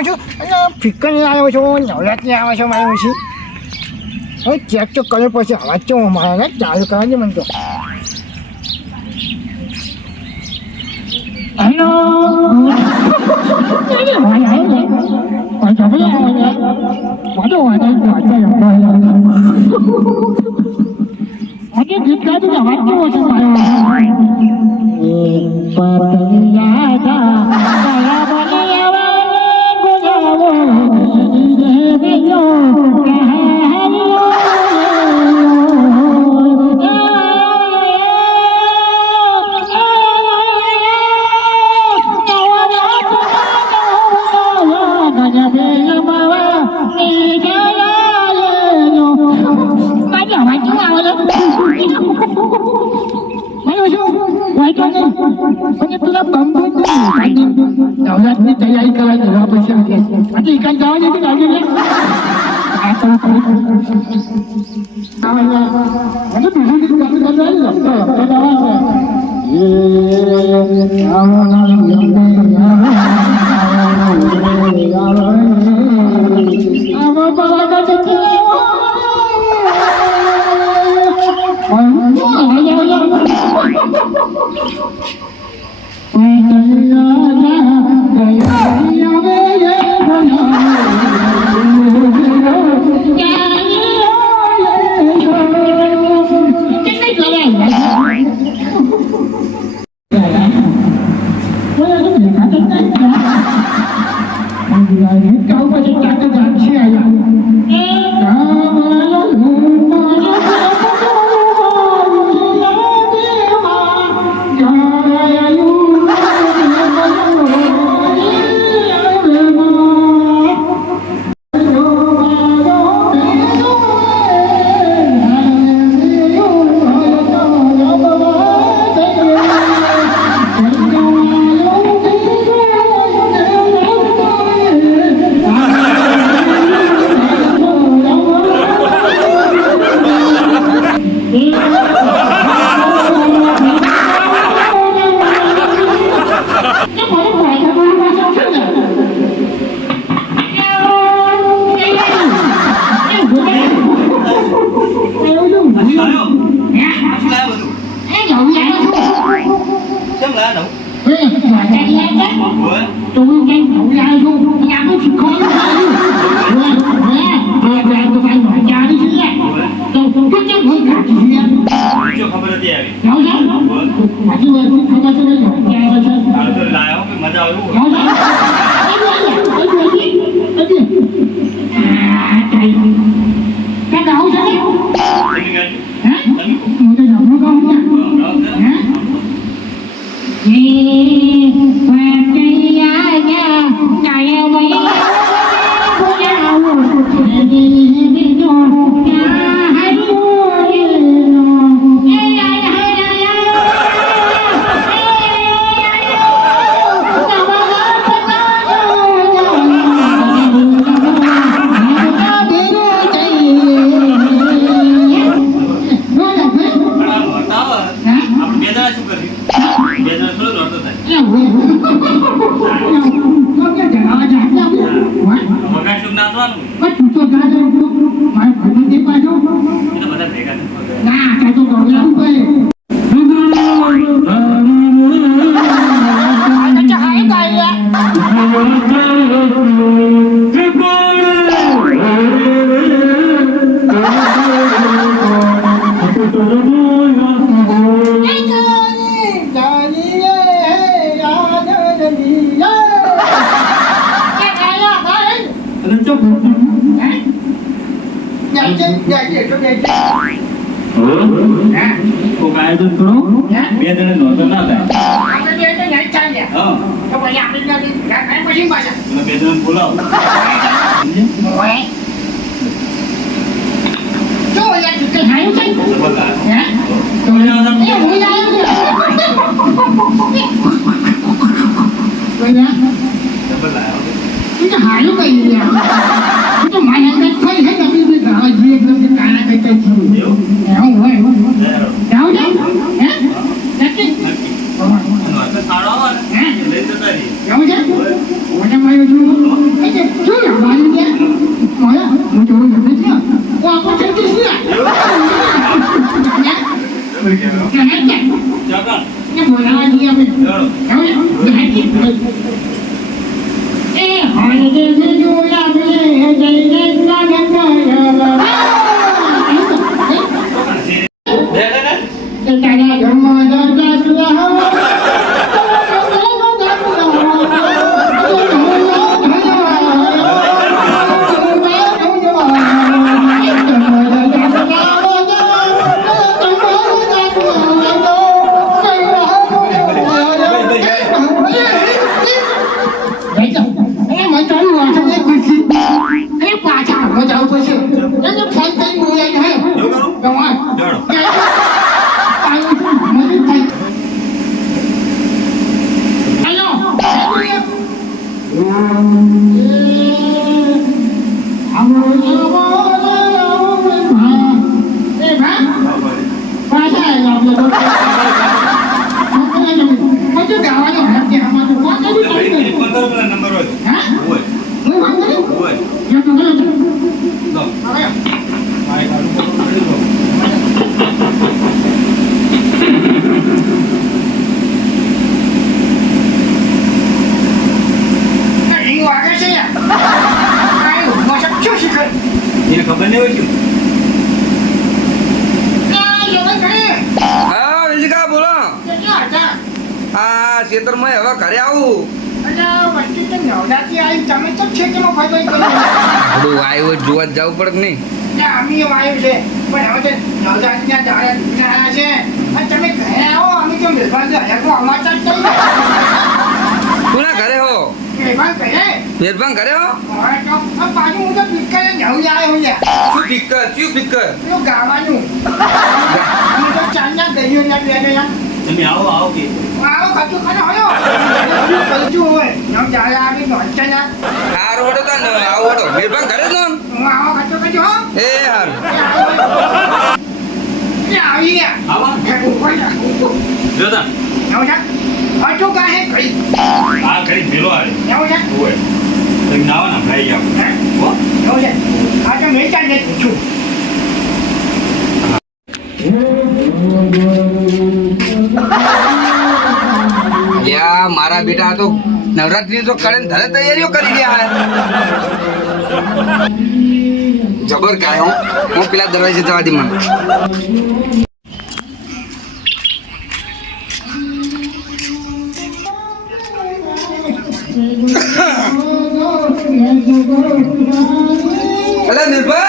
છું ફિકરની આવ્યો છું નવરાત્રી આવે છે મારી ઓછી હવે ચેક તો કર્યો પછી હવા ચો મારે ચાલુ કરવાની મને તો હેલો આજે ગીત ગાતું અવાજ કેવો છે નવરાત્રી તૈયારી કરવા જવા પછી આજે કાલ જવા જશે ગાડી લે Hãy subscribe cho kênh Ghiền Mì Gõ để không bỏ lỡ những video hấp dẫn. ખબર નહીં હોય શું હા વિજયકા બોલો આ ખેતરમાં હવે ઘરે આવું બધું આવ્યું જોવા જ જવું પડે કે નહીં કોના ઘરે હો મહેરબાન ઘરે હો શું પિક્કર તમે આવો કે હારું વડો તા આવો વડો મહેરબાન ઘરે જ ને એ હારું જોતા આ કરી ભેલો આવે હોય તમે નાવા ના ભાઈ આવો લ્યા મારા બેટા તો નવરાત્રી તો કરે ધરે તૈયારીઓ કરી ગયા જબર ગાય હું પેલા દરવાજે જવા દી મને અલા નિર્ભય